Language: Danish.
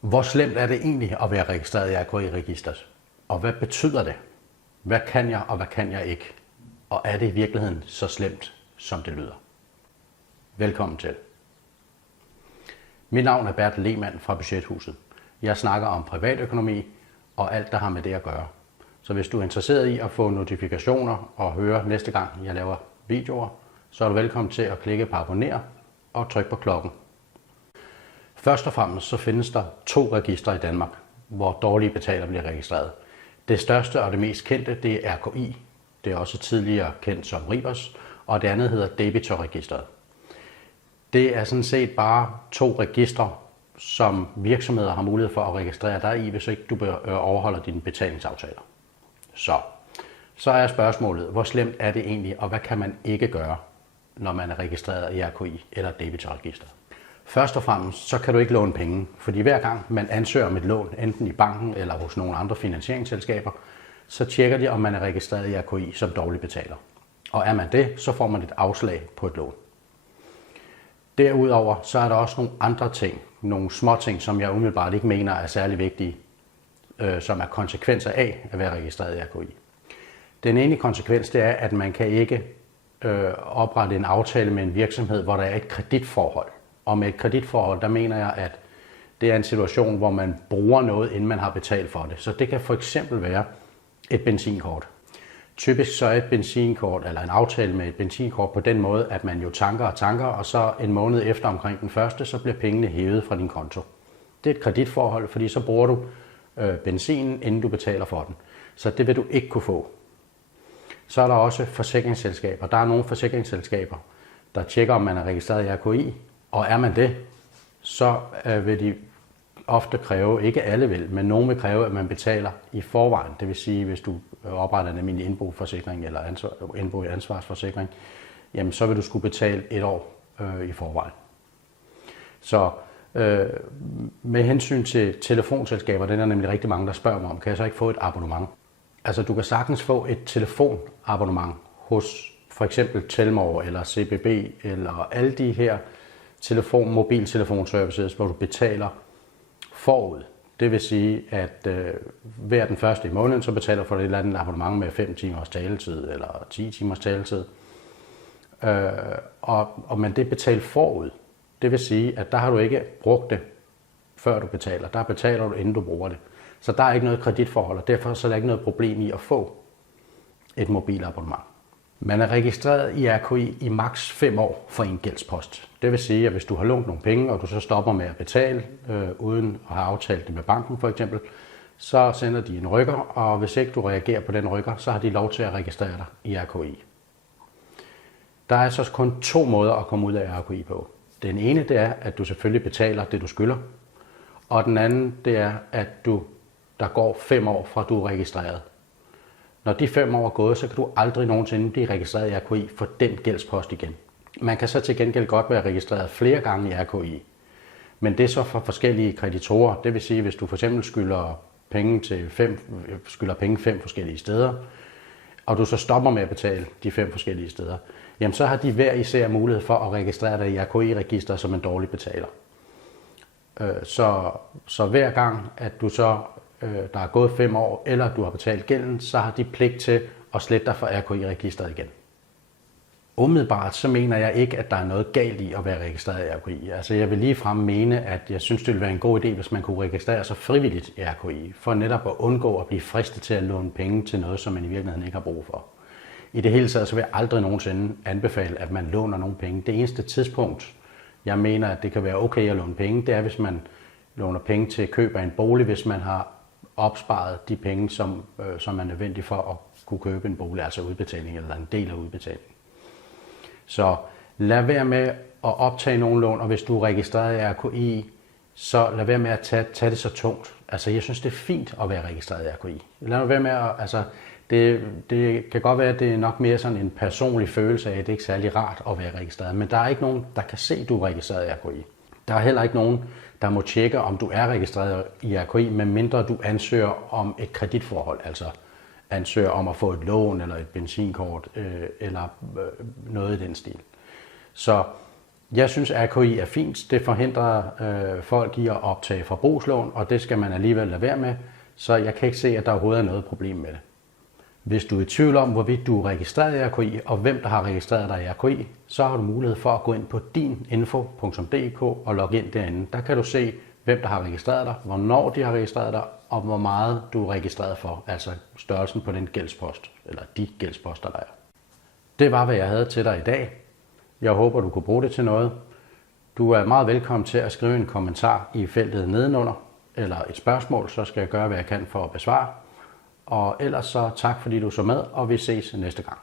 Hvor slemt er det egentlig at være registreret i RKI-registeret? Og hvad betyder det? Hvad kan jeg, og hvad kan jeg ikke? Og er det i virkeligheden så slemt, som det lyder? Velkommen til. Mit navn er Bert Lehmann fra Budgethuset. Jeg snakker om privatøkonomi og alt, der har med det at gøre. Så hvis du er interesseret i at få notifikationer og høre næste gang, jeg laver videoer, så er du velkommen til at klikke på abonner og trykke på klokken. Først og fremmest så findes der 2 registre i Danmark, hvor dårlige betalere bliver registreret. Det største og det mest kendte, det er RKI. Det er også tidligere kendt som RIBOS, og det andet hedder Debitorregisteret. Det er sådan set bare 2 registre, som virksomheder har mulighed for at registrere dig i, hvis ikke du overholder dine betalingsaftaler. Så er spørgsmålet, hvor slemt er det egentlig, og hvad kan man ikke gøre, når man er registreret i RKI eller Debitorregisteret? Først og fremmest så kan du ikke låne penge, fordi hver gang man ansøger om et lån, enten i banken eller hos nogle andre finansieringsselskaber, så tjekker de, om man er registreret i RKI som dårlig betaler. Og er man det, så får man et afslag på et lån. Derudover så er der også nogle andre ting, nogle små ting, som jeg umiddelbart ikke mener er særlig vigtige, som er konsekvenser af at være registreret i RKI. Den ene konsekvens det er, at man kan ikke oprette en aftale med en virksomhed, hvor der er et kreditforhold. Og med et kreditforhold, der mener jeg, at det er en situation, hvor man bruger noget, inden man har betalt for det. Så det kan for eksempel være et benzinkort. Typisk så er et benzinkort, eller en aftale med et benzinkort på den måde, at man jo tanker, og så en måned efter omkring den første, så bliver pengene hævet fra din konto. Det er et kreditforhold, fordi så bruger du benzinen, inden du betaler for den. Så det vil du ikke kunne få. Så er der også forsikringsselskaber. Der er nogle forsikringsselskaber, der tjekker, om man er registreret i RKI. Og er man det, så vil de ofte kræve, ikke alle vil, men nogen vil kræve, at man betaler i forvejen. Det vil sige, hvis du opretter en almindelig indboforsikring eller indboansvarsforsikring, jamen så vil du skulle betale 1 år i forvejen. Så med hensyn til telefonselskaber, den er nemlig rigtig mange, der spørger mig om, kan jeg så ikke få et abonnement? Altså du kan sagtens få et telefonabonnement hos for eksempel Telmore eller CBB eller alle de her mobiltelefonservices, hvor du betaler forud. Det vil sige, at hver den første i måneden, så betaler du for et eller andet abonnement med 5 timers taletid eller 10 timers taletid. Og man det betalt forud. Det vil sige, at der har du ikke brugt det, før du betaler. Der betaler du, inden du bruger det. Så der er ikke noget kreditforhold, og derfor så er der ikke noget problem i at få et mobilabonnement. Man er registreret i RKI i maks 5 år for en gældspost. Det vil sige, at hvis du har lånt nogle penge, og du så stopper med at betale, uden at have aftalt det med banken for eksempel, så sender de en rykker, og hvis ikke du reagerer på den rykker, så har de lov til at registrere dig i RKI. Der er så kun 2 måder at komme ud af RKI på. Den ene det er, at du selvfølgelig betaler det, du skylder, og den anden det er, at der går 5 år fra du er registreret. Når de 5 år er gået, så kan du aldrig nogensinde blive registreret i RKI for den gældspost igen. Man kan så til gengæld godt være registreret flere gange i RKI, men det er så for forskellige kreditorer. Det vil sige, hvis du for eksempel skylder penge 5 forskellige steder, og du så stopper med at betale de 5 forskellige steder, jamen så har de hver især mulighed for at registrere dig i RKI-registeret som en dårlig betaler. Så hver gang, at du så der er gået 5 år, eller du har betalt gælden, så har de pligt til at slette dig fra RKI-registeret igen. Umiddelbart så mener jeg ikke, at der er noget galt i at være registreret i RKI. Altså jeg vil ligefrem mene, at jeg synes, det ville være en god idé, hvis man kunne registrere sig frivilligt i RKI, for netop at undgå at blive fristet til at låne penge til noget, som man i virkeligheden ikke har brug for. I det hele taget så vil jeg aldrig nogensinde anbefale, at man låner nogle penge. Det eneste tidspunkt, jeg mener, at det kan være okay at låne penge, det er, hvis man låner penge til køb af en bolig, hvis man har opsparet de penge, som er nødvendige for at kunne købe en bolig, altså udbetaling eller en del af udbetaling. Så lad være med at optage nogle lån, og hvis du er registreret i RKI, så lad være med at tage det så tungt. Altså jeg synes, det er fint at være registreret i RKI. Lad være med at, det kan godt være, at det er nok mere sådan en personlig følelse af, at det ikke er særlig rart at være registreret, men der er ikke nogen, der kan se, at du er registreret i RKI. Der er heller ikke nogen, der må tjekke, om du er registreret i RKI, medmindre du ansøger om et kreditforhold, altså ansøger om at få et lån eller et benzinkort eller noget i den stil. Så Jeg synes, at AKI er fint. Det forhindrer folk i at optage forbrugslån, og det skal man alligevel lade være med. Så jeg kan ikke se, at der overhovedet er noget problem med det. Hvis du er i tvivl om, hvorvidt du er registreret i AKI, og hvem der har registreret dig i AKI, så har du mulighed for at gå ind på dininfo.dk og logge ind derinde. Der kan du se, hvem der har registreret dig, hvornår de har registreret dig, og hvor meget du er registreret for, altså størrelsen på den gældspost, eller de gældsposter, der er. Det var, hvad jeg havde til dig i dag. Jeg håber, du kunne bruge det til noget. Du er meget velkommen til at skrive en kommentar i feltet nedenunder, eller et spørgsmål, så skal jeg gøre, hvad jeg kan for at besvare. Og ellers så tak, fordi du så med, og vi ses næste gang.